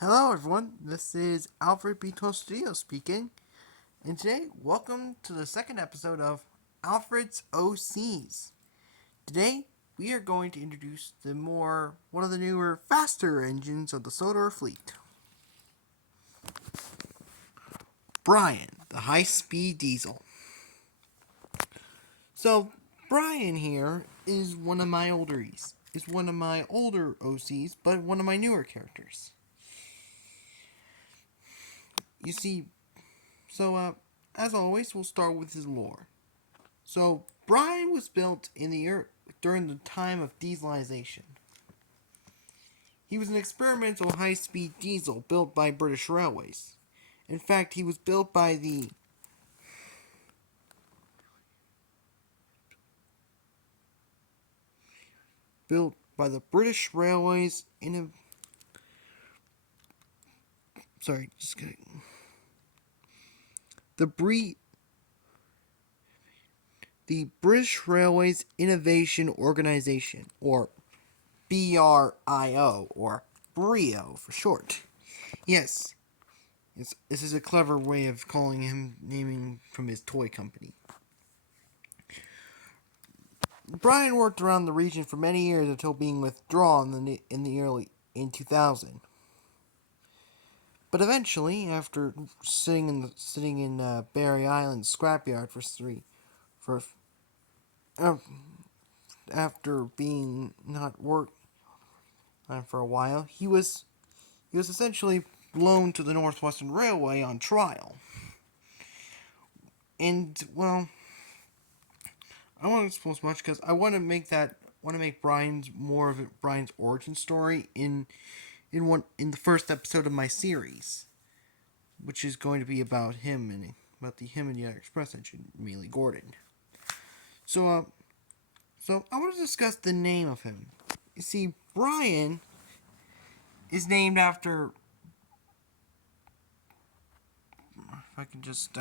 Hello everyone, this is Alfred B12 Studio speaking, and today, welcome to the second episode of Alfred's OCs. Today, we are going to introduce one of the newer, faster engines of the Solar Fleet. Brian, the high-speed diesel. So, Brian here is one of my older OCs, but one of my newer characters. You see, as always, we'll start with his lore. So, Brian was built in the earth during the time of dieselization. He was an experimental high-speed diesel built by British Railways. In fact, he was built by the British Railways in a just kidding. The British Railways Innovation Organization, or BRIO, or BRIO for short. Yes, this is a clever way of calling him, naming from his toy company. Brian worked around the region for many years until being withdrawn in 2000. But eventually, after sitting in Barry Island scrapyard after being not worked for a while, he was essentially loaned to the Northwestern Railway on trial. And well, I don't want to expose much because I want to make Brian's origin story in the first episode of my series, which is going to be about him and the United Express engine, Mealy Gordon. So I want to discuss the name of him. You see, Brian is named after. If I can just.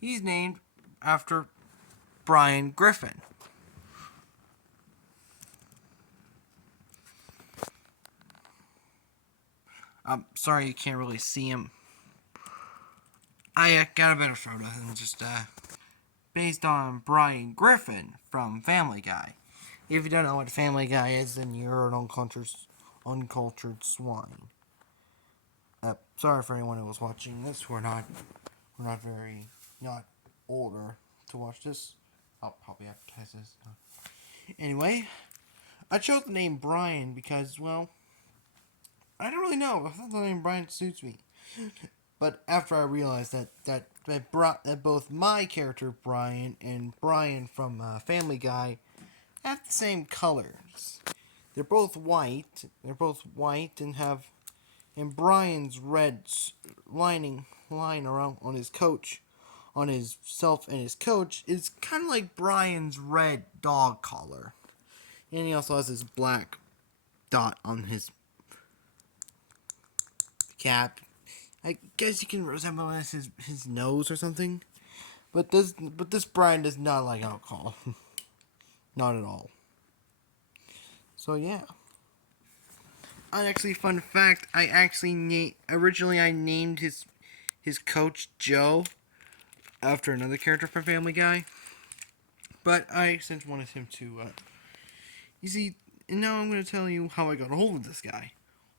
He's named after Brian Griffin. I'm sorry you can't really see him. I got a better photo of him, just based on Brian Griffin from Family Guy. If you don't know what Family Guy is, then you're an uncultured swine. Sorry for anyone who was watching this. We're not older to watch this. I'll probably advertise this. Anyway, I chose the name Brian because, well, I don't really know. I thought the name Brian suits me. But after I realized that both my character Brian and Brian from Family Guy have the same colors. They're both white. And Brian's red line around on his coach, on his self and his coach, is kind of like Brian's red dog collar. And he also has this black dot on his cap. I guess you can resemble his nose or something. But this Brian does not like alcohol. Not at all. So yeah. Actually, fun fact, originally I named his coach Joe after another character from Family Guy. But I since wanted him to you see, and now I'm going to tell you how I got a hold of this guy.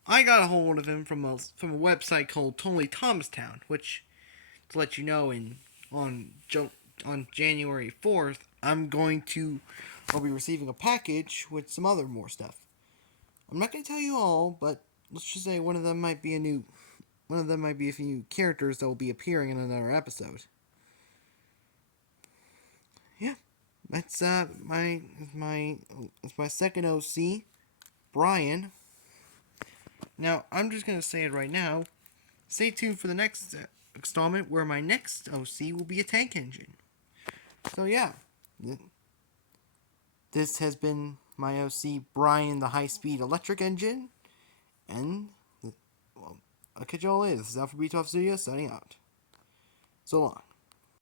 I got a hold of him from a website called Totally Thomastown, which, to let you know, on January 4th, I'll be receiving a package with some more stuff. I'm not going to tell you all, but let's just say one of them might be a few characters that will be appearing in another episode. Yeah, that's my second OC, Brian. Now, I'm just going to say it right now. Stay tuned for the next installment where my next OC will be a tank engine. So, yeah. This has been my OC, Brian, the high-speed electric engine. And, well, I'll catch you all later. This is Alfred B12 Studio signing out. So long.